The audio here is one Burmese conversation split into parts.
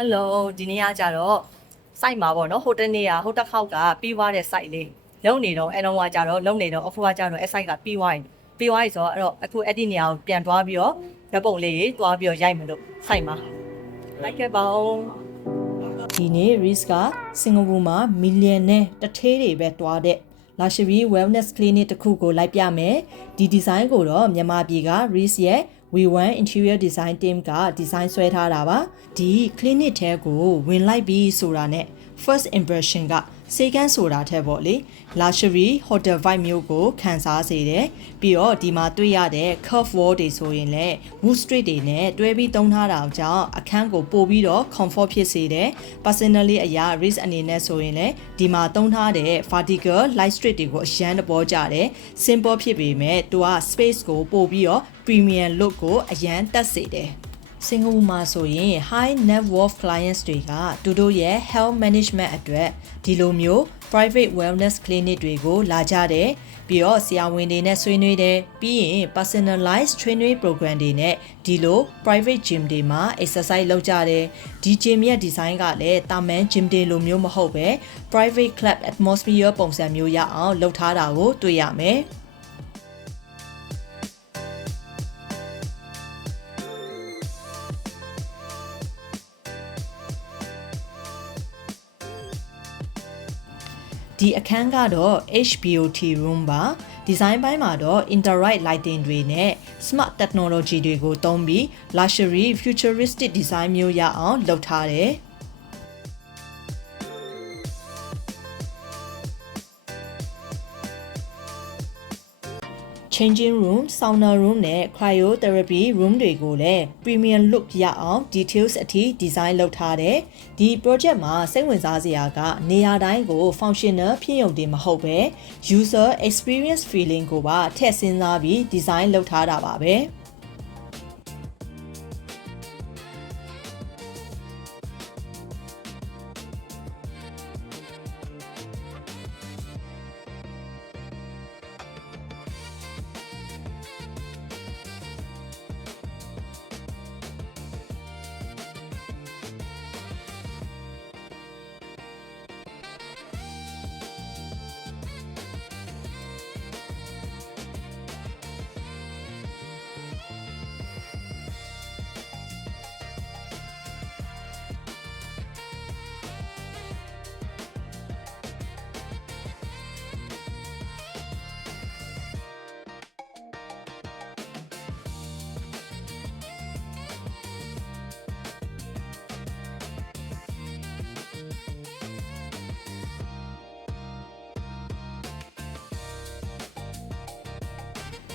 Hello ဒီနေ့ကကြတော့ site မှာပေါ့နော်ဟိုတစ်နေ့ကဟိုတစ်ခေါက်ကပြီးသွားတဲ့ site လေးလုံနေတော့အဲ့တော့ကကြတော့လုံနေတော့အခုကကြတော့အဲ့ site ကပြီးသွားပြီဆိုတော့အဲ့တော့အခုအဲ့ဒီနေရာကိုပြန်သွားပြီးတော့ဓာတ်ပုံလေးတွေသွားပြီးတော့ရိုက်မလို့ site မှာလိုက်ခဲ့ပါဦးဒီနေ့ risk ကစင်ကာပူမှာ million နဲ့တထေးတွေပဲတွားတဲ့ luxury wellness clinic တစ်ခုကိုလိုက်ပြမယ်ဒီ design ကိုတော့မြန်မာပြည်က risk ရဲ့ We1 Interior Design Team က design ဆွဲထားတာပါဒီ clinic ထဲကိုဝင်လိုက်ပြီးဆိုတာနဲ့ first impression ကစေကန်းဆိုတာထက်ပေါ့လေ luxury hotel vibe မျိုးကိုခံစားစေတယ်ပြီးတော့ဒီမှာတွေ့ရတဲ့ curve wall တွေဆိုရင်လည်း wood street တွေနဲ့တွဲပြီးသုံးထားတာကြောင့်အခန်းကိုပို့ပြီးတော့ comfort ဖြစ်စေတယ် personally အရာ risk အနေနဲ့ဆိုရင်လည်းဒီမှာသုံးထားတဲ့ vertical light street တွေကိုအရန်တဘောကြတယ် simple ဖြစ်ပေမဲ့သူက space ကိုပို့ပြီးတော့ premium look ကိုအရန်တက်စေတယ်စင်ကာပူမှာဆိုရင် high net worth clients တွေကသူတို့ရဲ့ health management အတွက်ဒီလိုမျိုး private wellness clinic တွေကိုလာကြတယ်ပြီးတော့ဆရာဝန်တွေနဲ့ဆွေးနွေးတယ်ပြီးရင် personalized training program တွေနဲ့ဒီလို private gym တွေမှာ exercise လုပ်ကြတယ်ဒီ gym ရဲ့ design ကလည်းတာမန် gym တွေလိုမျိုးမဟုတ်ပဲ private club atmosphere ပုံစံမျိုးရအောင်လုပ်ထားတာကိုတွေ့ရမယ်ဒီအခန်းကတော့ HBOT room ပါ design ပိုင်းမှာတော့ indirect lighting တွေနဲ့ smart technology တွေကိုသုံးပြီး luxury futuristic design မျိုးရအောင်လုပ်ထားတယ်changing room, sauna room နဲ့ cryotherapy room တွေကိုလည်း premium look ရအောင် details အထိ design လုပ်ထားတယ်။ဒီ project မှာစိတ်ဝင်စားစရာကနေရာတိုင်းကို functional ဖြစ်ရုံတင်မဟုတ်ပဲ user experience feeling ကိုပါထည့်စဉ်းစားပြီး design လုပ်ထားတာပါပဲ။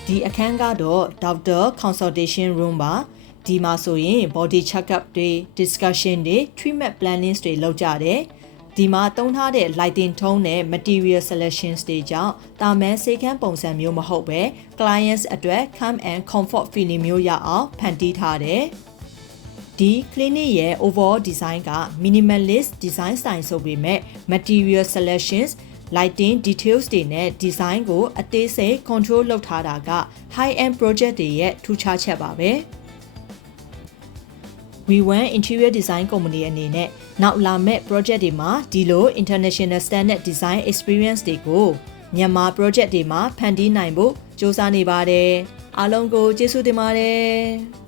ဒီအခန်းကတော့ doctor consultation room ပါဒီမှာဆိုရင် body checkup တွေ discussion တွေ treatment planning တွေလုပ်ကြတယ်ဒီမှာသုံးထားတဲ့ lighting tone နဲ့ material selections တွေကြောင့်တာမန်စေကန်းပုံစံမျိုးမဟုတ်ပဲ clients အတွက် calm and comfort feeling မျိုးရအောင်ဖန်တီးထားတယ်ဒီ clinic ရဲ့ overall design က minimalist design style ဆိုပေမဲ့ material selections lighting details တွေနဲ့ design ကိုအသေးစိတ် control လုပ်ထားတာက high end project တွေရဲ့ထူးခြားချက်ပါပဲ We1 Interior Design Company အနေနဲ့နောက်လာမဲ့ project တွေမှာဒီလို international standard design experience တွေကိုမြန်မာ project တွေမှာဖန်တီးနိုင်ဖို့စ조사နေပါတယ်အားလုံးကိုကျေးဇူးတင်ပါတယ်